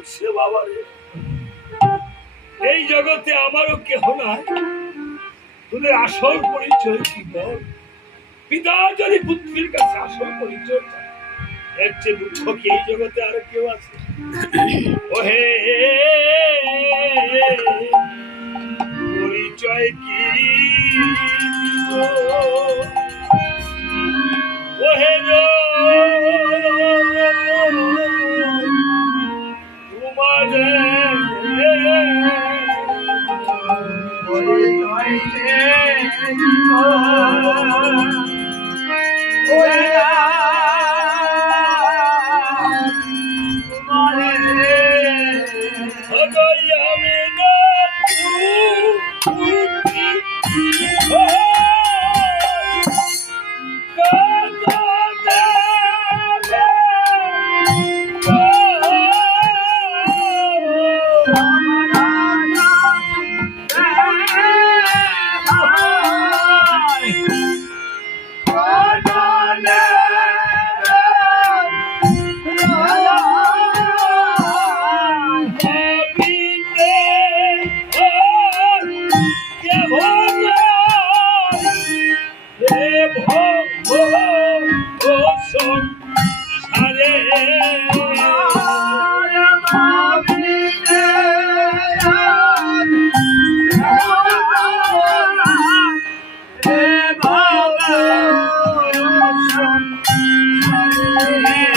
বলছে বাবা রে এই জগতে আমারও কেহ নাই। তোদের আসল পরিচয় কি বল? পিতা যদি পুত্রের কাছে আসল পরিচয় চায়, এর চেয়ে দুঃখ কি এই জগতে আর কেউ আছে? ওহে পরিচয় কি? ڏنو Yeah.